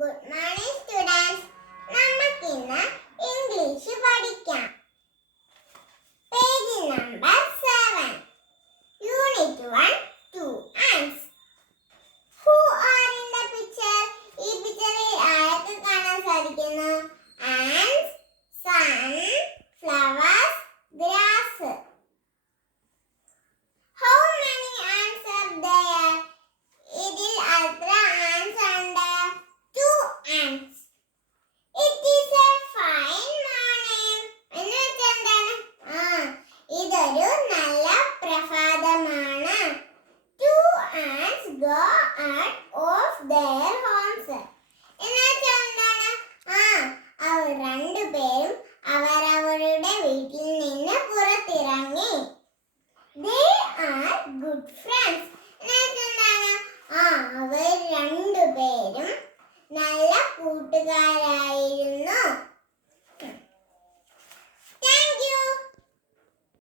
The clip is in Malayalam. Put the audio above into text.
Good morning, students. നമുക്കിന്ന് ഇംഗ്ലീഷ് പഠിക്കാം. Page number 7. Unit 1, 2 ants. Who are in the picture? ഈ പിക്ചറിൽ ആരൊക്കെ കാണാൻ സാധിക്കുന്നു? Ants, sun, flowers, grass. How many ants are there? ഇതിൽ എത്ര ants ഉണ്ട്? 2 ants. It is a fine morning. എന്നുവെച്ചെന്താണ്? ഇതൊരു നല്ല പ്രഭാതമാണ്. 2 ants go out of their homes. എന്നുവെച്ചെന്താണ്? അവർ രണ്ടുപേരും അവരവരുടെ വീട്ടിൽ നിന്ന് പുറത്തിറങ്ങി. They are good friends. എന്നുവെച്ചെന്താണ്? അവർ രണ്ടുപേരും നല്ല കൂട്ടുകാരാണ്.